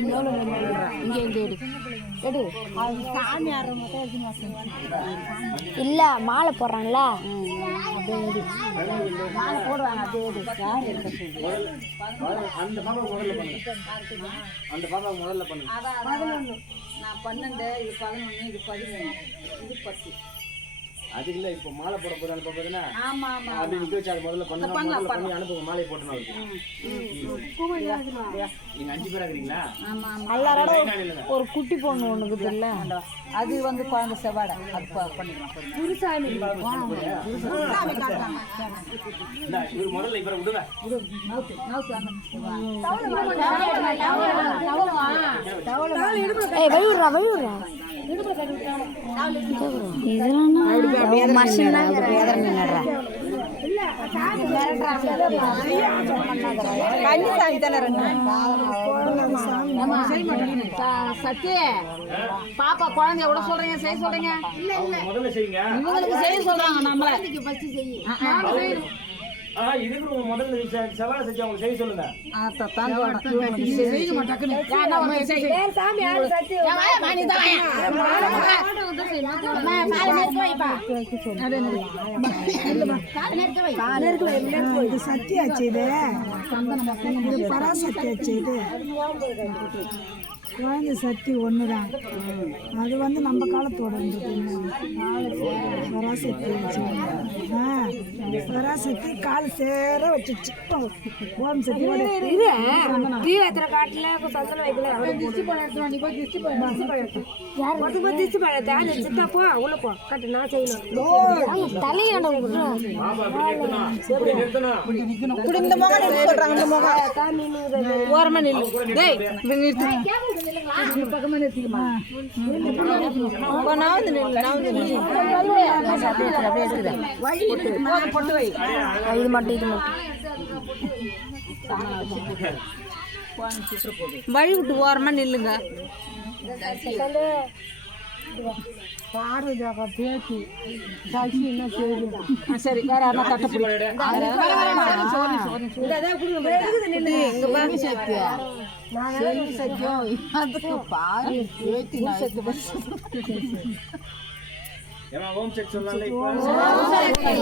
இங்கே இங்கே எடு. எடு. அது சாமி ஆடுற மட்டும் எடுத்து மாசம் இல்ல மாலை அப்படியே எடு மாலை போடுவாங்க அப்படியே எடு யார் எடுக்க அந்த பாப்பா முதல்ல பண்ணுங்க அந்த பாப்பா முதல்ல பண்ணுங்க பதினொன்று நான் பன்னெண்டு இது பதினொன்று இது பதிமூணு இது பத்து. அதுக்கு இல்ல இப்போ மாலை போட போது அனுப்ப போதுன்னா ஆமா ஆமா. அப்படி நிக்க வச்சு அது முதல்ல முதல்ல பண்ணி அனுப்புங்க மாலை அவருக்கு நீங்க அஞ்சு பேர் ஆமா இல்லைங்க. ஒரு குட்டி பொண்ணு ஒன்று இருக்குதுல்ல. அது வந்து குழந்தை அது ப- பண்ணிக்கலாம் குருசாமி. சாமி காட்டுறாங்க. இல்ல இவர் முதல்ல இவரை விடுங்க. நவுத்து நவுத்து ஏய் கன்னிசாமி தானே சத்திய பாப்பா குழந்தைய விட சொல்றீங்க செய்ய சொல்றீங்க. இவங்களுக்கு செய்ய சொல்றாங்க நம்மள. நாங்க செய்யணும். ஆ இதுக்கு முதல்ல செ- செவ்வாழை செஞ்சு அவங்க செய்ய சொல்லுங்க. இது சத்தியாச்சு இது இது பராசக்தியாச்சு இது குழந்தை சக்தி ஒன்று தான் அது வந்து நம்ம காலத்தோட. பராசக்தி வச்சு ஆ பராசக்தி கால் சேர வச்சுச்சு. ஓம் சக்தி தீவிர காட்டுல சந்தனம் வைக்கல. திருச்சி பழம் நீ போய் திருச்சி பழம் யார் போய் திருச்சி பழத்தை சித்தா போ உள்ள போ. கட்டு நான் செய்யணும். தலையாண்ட பாப்பா இப்படி நிறுத்தணும் இப்படி நிறுத்தணும் இந்த முகம் எடுத்து சொல்றாங்க இந்த முகம். ஓரமா நில்லு. டேய், இப்படி நிறுத்து. பக்கமா நிறுத்திக்கமா. இப்போ நான் வந்து நில்லு நான் வந்து நில்லு. அப்படியே இருக்குது இது மட்டும் இது மட்டும். வழி விட்டு ஓரமா நில்லுங்க. என்ன சரி வேற யாருன்னா தட்ட பிடி. ஏமா ஓம் செக் சொல்லல இப்போ ஓம் சக்தி